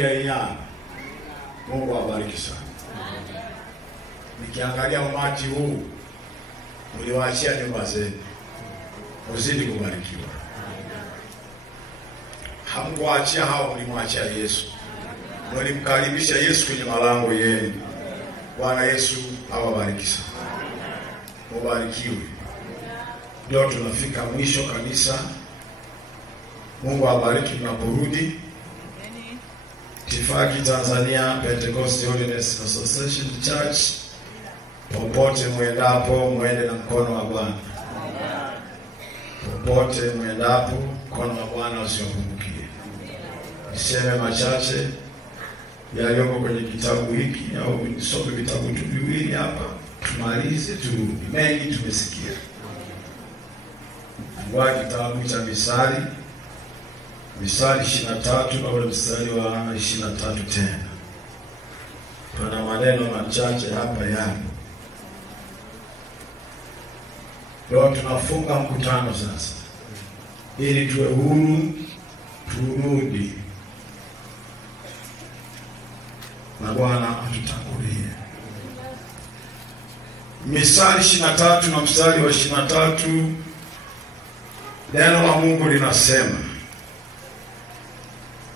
Kiainyana. Mungu awabariki sana. Nikiangalia umati huu, mliwaachia nyumba zenu. Uzidi kubarikiwa. Hamkuachia hao, mlimwachia Yesu. Mlimkaribisha Yesu kwenye malango yenu. Bwana Yesu awabariki sana. Mubarikiwe. Ndio tunafika mwisho kanisa. Mungu awabariki mnaporudi. Tifaki Tanzania Pentecost Holiness Association Church. Popote mwendapo, mwende na mkono wa Bwana. Popote mwendapo, mkono wa Bwana usiwapungukie. Niseme machache yaliyoko kwenye kitabu hiki, au nisome vitabu tu viwili hapa, tumalize turudi. Mengi tumesikia. Kwa kitabu cha Misali 23 na ule mstari wa 23 tena. Pana maneno machache hapa yapo. Leo tunafunga mkutano sasa, ili tuwe huru turudi na Bwana atutangulie. Misali 23 na mstari wa 23, neno la Mungu linasema,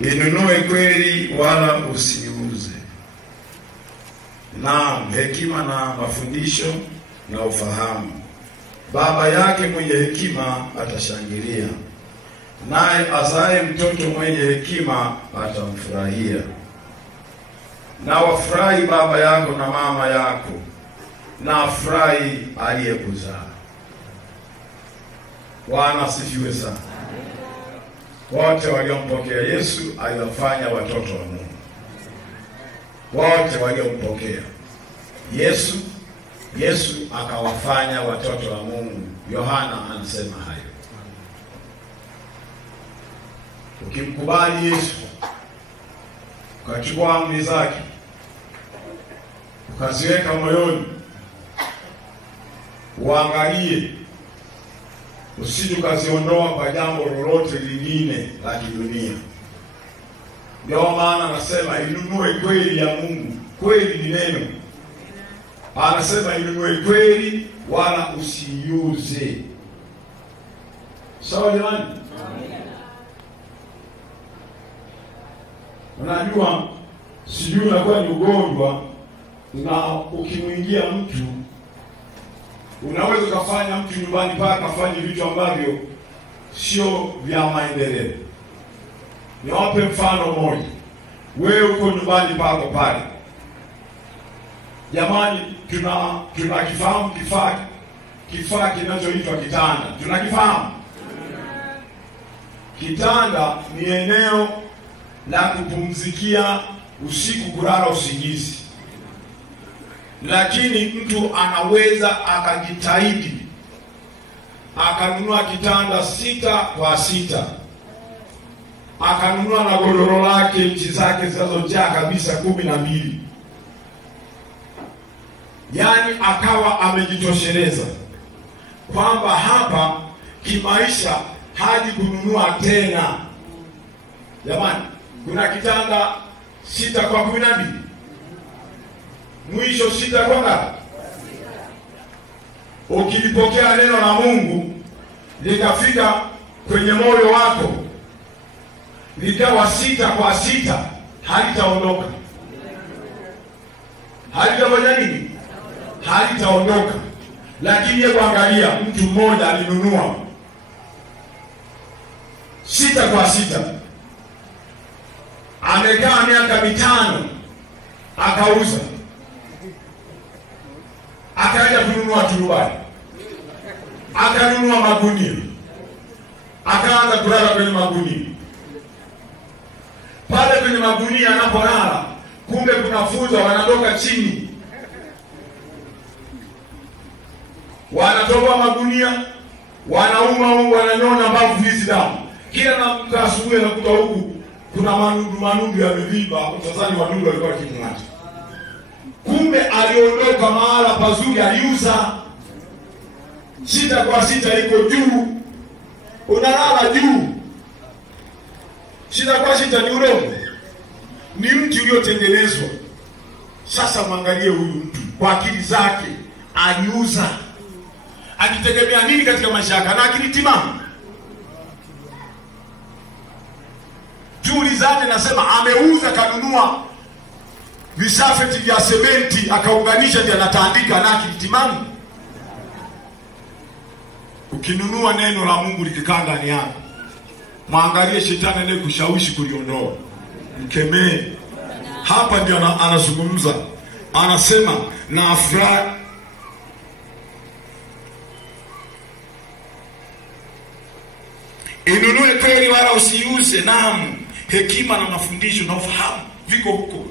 inunue kweli wala usiuze. Naam, hekima na mafundisho na ufahamu. Baba yake mwenye hekima atashangilia, naye azae mtoto mwenye hekima atamfurahia. Na wafurahi baba yako na mama yako, na afurahi aliyekuzaa. Bwana asifiwe sana. Wote waliompokea Yesu aliwafanya watoto wa Mungu. Wote waliompokea Yesu akawafanya watoto wa Mungu. Yohana anasema hayo. Ukimkubali Yesu, ukachukua amri zake, ukaziweka moyoni, uangalie, usije ukaziondoa kwa jambo lolote lingine la kidunia. Ndio maana anasema inunue kweli ya Mungu. Kweli ni neno. Anasema inunue kweli wala usiuze. Sawa jamani? Unajua, sijui unakuwa ni ugonjwa, na ukimwingia mtu unaweza kufanya mtu nyumbani paka afanye vitu ambavyo sio vya maendeleo. Niwape mfano mmoja. Wewe uko nyumbani pako pale. Jamani, tunakifahamu kifaa kinachoitwa kitanda. Tunakifahamu? Kitanda ni eneo la kupumzikia usiku, kulala usingizi. Lakini mtu anaweza akajitahidi akanunua kitanda 6x6, akanunua na godoro lake, nchi zake zinazojaa kabisa 12. Yani akawa amejitosheleza kwamba hapa kimaisha haji kununua tena. Jamani, kuna kitanda 6x12. Mwisho 6 kwa ngapi? Ukilipokea neno la Mungu likafika kwenye moyo wako, likawa 6x6, halitaondoka. Halitafanya nini? Halitaondoka. Lakini hebu angalia, mtu mmoja alinunua 6x6, amekaa miaka 5, akauza, akaja kununua turubai, akanunua magunia, akaanza kulala kwenye magunia. Pale kwenye magunia anapolala, kumbe kuna funza wanatoka chini, wanatoka magunia, wanauma, wananyona mbavu hizi damu. Kila na asubuhi anakuta huku kuna manundu yamevimba, utazani wadudu walikuwa kimwacha. Kumbe aliondoka mahala pazuri, aliuza. 6x6 iko juu, unalala juu. 6x6 ni urongo. ni mti uliotengenezwa. Sasa mwangalie huyu mtu kwa akili zake aliuza, akitegemea nini katika maisha yake? Na akili timamu. Tuulizane, nasema ameuza, kanunua visafeti vya sementi akaunganisha ndio anatandika, na akili timamu. Ukinunua neno la Mungu likikaa ndani yako, mwangalie shetani ndiye kushawishi kuliondoa. Mkemee. Hapa ndio anazungumza. Anasema na afra inunue kweli wala usiuze. Naam, hekima na mafundisho na ufahamu viko huko.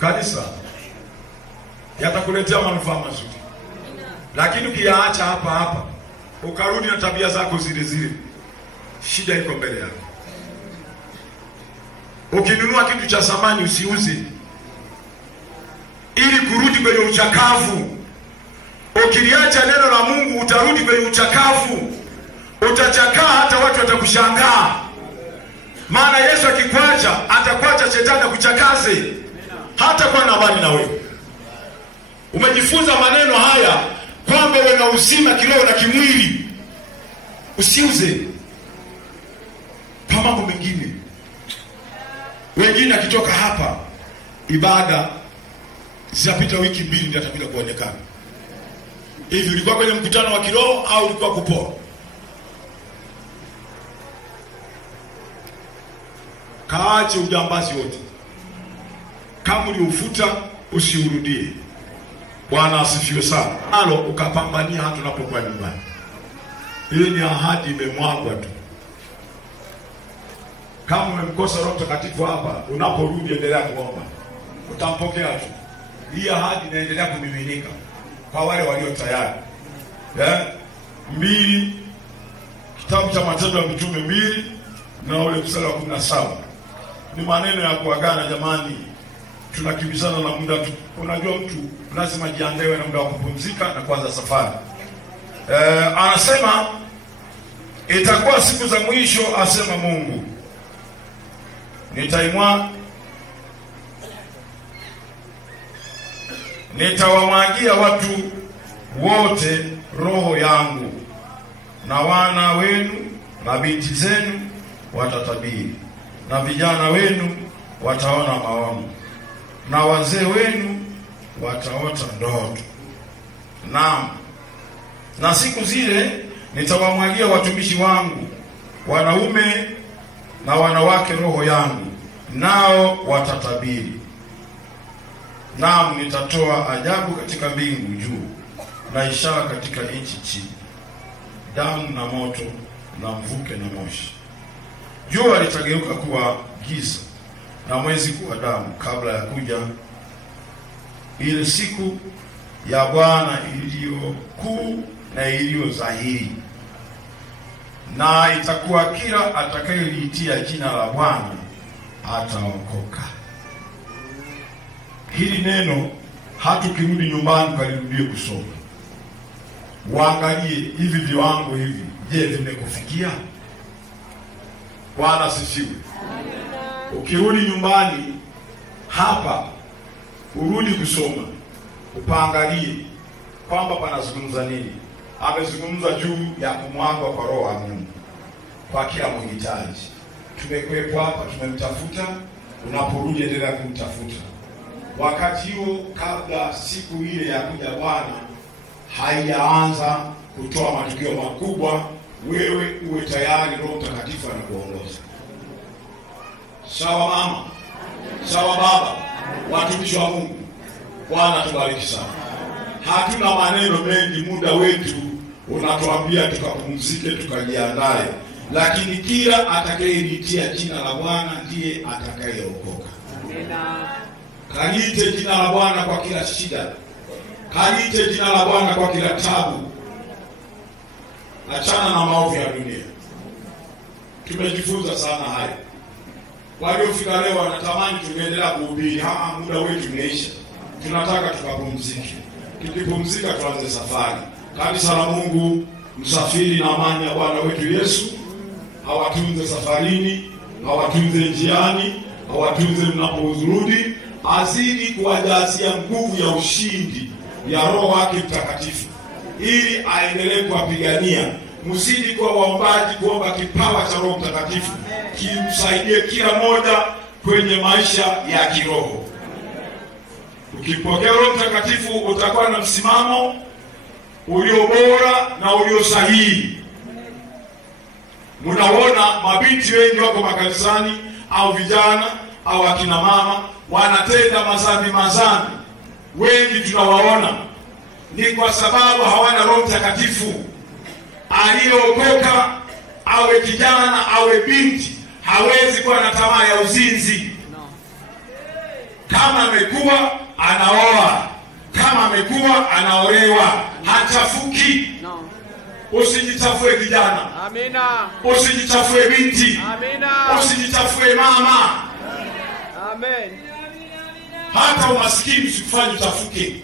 Kanisa yatakuletea manufaa mazuri. Lakini ukiyaacha hapa ukarudi na tabia zako zile zile, shida iko mbele yako. Ukinunua kitu cha samani usiuze, ili kurudi kwenye uchakavu. Ukiliacha neno la Mungu utarudi kwenye uchakavu. Utachakaa, hata watu watakushangaa. Maana Yesu akikwacha, atakwacha shetani akuchakaze. Hata kwa na habari na wewe. Umejifunza maneno haya kwamba wewe na uzima kiroho na kimwili. Usiuze kwa mambo mengine. Wengine akitoka hapa ibada zitapita wiki 2 ndio atapita kuonekana. Hivi ulikuwa kwenye mkutano wa kiroho au ulikuwa kupoa? Kaache ujambazi wote. Kama uliufuta usiurudie. Bwana asifiwe sana. Halo ukapambania hata unapokuwa nyumbani. Ile ni ahadi imemwagwa tu. Kama umemkosa Roho Mtakatifu hapa, unaporudi endelea kuomba. Utampokea tu. Hii ahadi inaendelea kumiminika kwa wale walio tayari. 2 Kitabu cha Matendo ya Mitume 2 na ule mstari wa 17. Ni maneno ya kuagana jamani. Tunakimbizana na muda tu. Unajua mtu lazima jiandae na muda wa kupumzika na kuanza safari. Anasema itakuwa siku za mwisho, asema Mungu, nitawamwagia watu wote roho yangu, na wana wenu na binti zenu watatabiri, na vijana wenu wataona maono, na wazee wenu wataota ndoto. Na siku zile nitawamwagia watumishi wangu wanaume na wanawake roho yangu, nao watatabiri. Naam, nitatoa ajabu katika mbingu juu na ishara katika nchi chini, damu na moto na mvuke na moshi. Jua litageuka kuwa giza na mwezi kuwa damu, kabla ya kuja ile siku ya Bwana iliyo kuu na iliyo dhahiri. Na itakuwa kila atakayeliitia jina la Bwana ataokoka. Hili neno hatukirudi nyumbani kalirudie kusoma. Waangalie hivi viwango hivi, je, vimekufikia? Bwana asifiwe. Ukirudi nyumbani hapa, urudi kusoma, upaangalie kwamba panazungumza nini. Amezungumza juu ya kumwagwa kwa roho wa Mungu kwa kila mhitaji. Tumekwepo hapa, tumemtafuta. Unaporudi endelea kumtafuta. Wakati huo, kabla siku ile ya kuja Bwana haijaanza kutoa matukio makubwa, wewe uwe tayari. Roho Mtakatifu anakuongoza. Sawa mama? Sawa baba? Watumishi wa Mungu, Bwana tubariki sana. Hatuna maneno mengi, muda wetu unatuambia tukapumzike, tukajiandae. Lakini kila atakayeliitia jina la Bwana ndiye atakayeokoka. Amina. Kaliite jina la Bwana kwa kila shida. Kaliite jina la Bwana kwa kila tabu. Achana na maovu ya dunia. Tumejifunza sana haya. Waliofika leo wanatamani tungeendelea kuhubiri. Muda wetu umeisha. Tunataka tukapumzike. Tukipumzika tuanze safari. Kanisa la Mungu, msafiri na amani ya Bwana wetu Yesu hawatunze safarini, hawatunze njiani, awatunze mnapozurudi, azidi kuwajazia nguvu ya ushindi ya Roho wake Mtakatifu, ili aendelee kuwapigania. Msidi kwa waombaji kuomba kipawa cha Roho Mtakatifu kimsaidie kila moja kwenye maisha ya kiroho. Ukipokea Roho Mtakatifu utakuwa na msimamo ulio bora na ulio sahihi. Mnaona mabinti wengi wako makanisani au vijana au akina mama wanatenda mazambi. Wengi tunawaona ni kwa sababu hawana Roho Mtakatifu. Aliyeokoka, awe kijana awe binti, hawezi kuwa na tamaa ya uzinzi. Kama amekuwa anaoa, kama amekuwa anaolewa, hachafuki. Usijichafue kijana. Amina. Usijichafue binti. Amina. Usijichafue mama. Amen. Hata umasikini usikufanye uchafuke.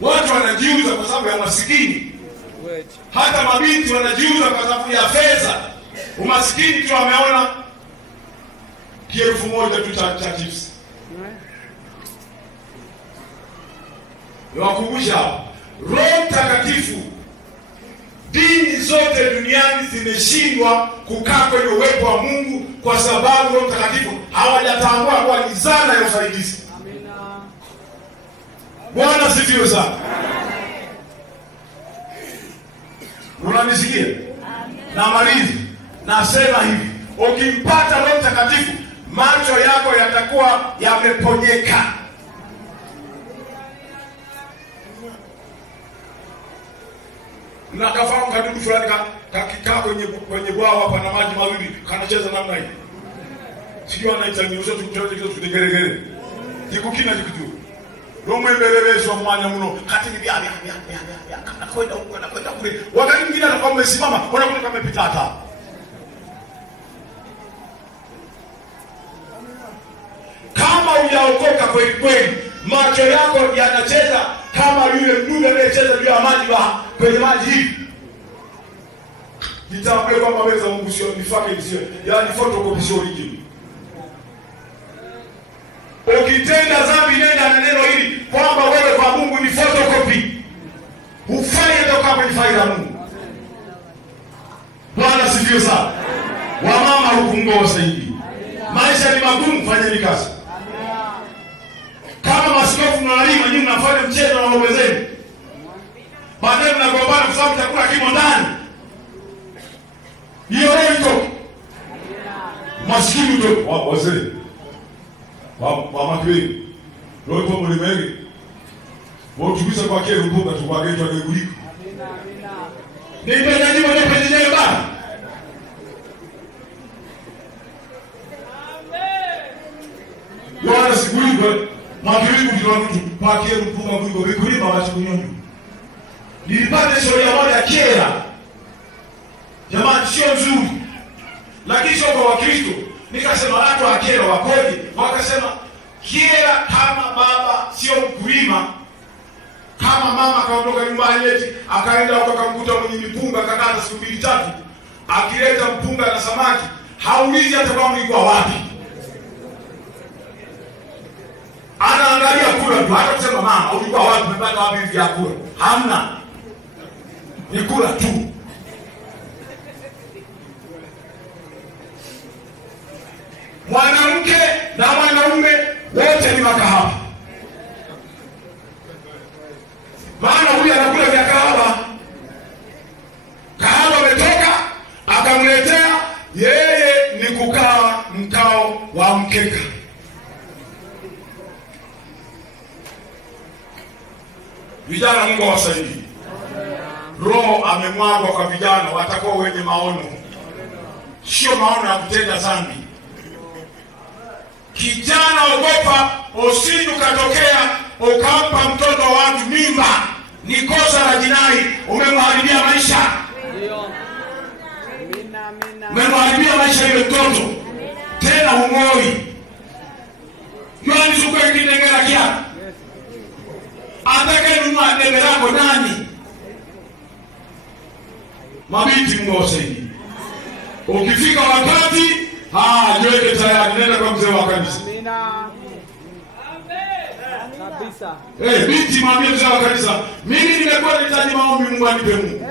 Watu wanajiuza kwa sababu ya umasikini. Hata mabinti wanajiuza kwa sababu ya fedha. Umasikini tu wameona $1,000 tu cha chips. Wakumbusha Roho Mtakatifu. Dini zote duniani zimeshindwa kukaa kwenye uwepo wa Mungu kwa sababu Roho Mtakatifu hawajatambua kuwa ni zana ya usaidizi. Amina. Bwana sifiwe sana. Unanisikia? Na malizi nasema hivi, ukimpata Roho Mtakatifu macho yako yatakuwa yameponyeka. Nakafahamu kadudu fulani kakikaa kwenye bwawa hapa na maji mawili kanacheza namna hii. Sijui anaita ni uso tukutegeregere. Jikukina jikitu. Roho mbelelezwa mwanya mno katini bia anakwenda huko anakwenda kule. Wakati mwingine anakuwa umesimama unakuta kama umepita hata. Kama hujaokoka kweli kweli, macho yako yanacheza kama yule mdudu anayecheza juu ya maji kwenye maji hivi. Nitaambia kwamba wewe za Mungu sio nifake sio, yaani photocopy sio original. Ukitenda dhambi nenda na neno hili kwamba wewe kwa Mungu ni photocopy. Ufanye toka kwenye faida ya Mungu. Bwana sifiwe sana. Wamama hukungoza hivi. Maisha ni magumu, fanyeni kazi. Kama maskofu mnalima nyinyi mnafanya mchezo na waume zenu. Baadaye mnagombana kwa sababu chakula kimo ndani. Hiyo ndio maskini ndio wazee. Wa makwe. Roho kwa mlimwengu. Wao tubisa kwa kile mpunga tukwagetwa na guliko. Amina amina. Ni penye nyumba ni penye nyumba. Bwana sikuliko makiriku kidogo tupakie mpunga mwingo vikulima watu kunyonyo. Nilipata historia moja kera. Jamani sio nzuri. Lakini sio kwa Wakristo. Nikasema watu wa kera wakoje? Wakasema kera kama baba sio mkulima. Kama mama kaondoka nyumbani eti akaenda huko akamkuta mwenye mpunga akakata siku 2-3. Akileta mpunga na samaki, haulizi hata kama ulikuwa wapi. Anaangalia kula tu, hata kusema mama ulikuwa wapi, umepata wapi hivi ya kula. Hamna. Ni kula tu. Mwanamke na mwanaume wote ni makahaba. Maana huyu anakula vya kahaba. Kahaba ametoka akamletea yeye ni kukaa mkao wa mkeka. Vijana Mungu awasaidie. Roho amemwagwa kwa vijana watakuwa wenye maono. Sio maono ya kutenda dhambi. Kijana ogopa usije ukatokea ukampa mtoto wa watu mimba. Ni kosa la jinai, umemharibia maisha. Ndio. Amina amina. Umemharibia maisha ile mtoto. Tena humoi. Nani suko kinengera kia? Atakayenunua debe lako nani? Mabinti Mungu awasaidie. Ukifika wakati, jiweke tayari. nenda kwa mzee wa kanisa. Amina. Kabisa. Binti mwambie mzee wa kanisa, mimi nimekuwa nahitaji maombi, Mungu anipe Mungu.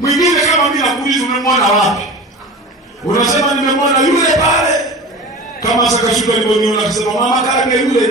Mwingine kama mimi nakuuliza umemwona wapi? Unasema nimemwona yule pale. Kama Sakashuka aliponiona akasema mama kage yule.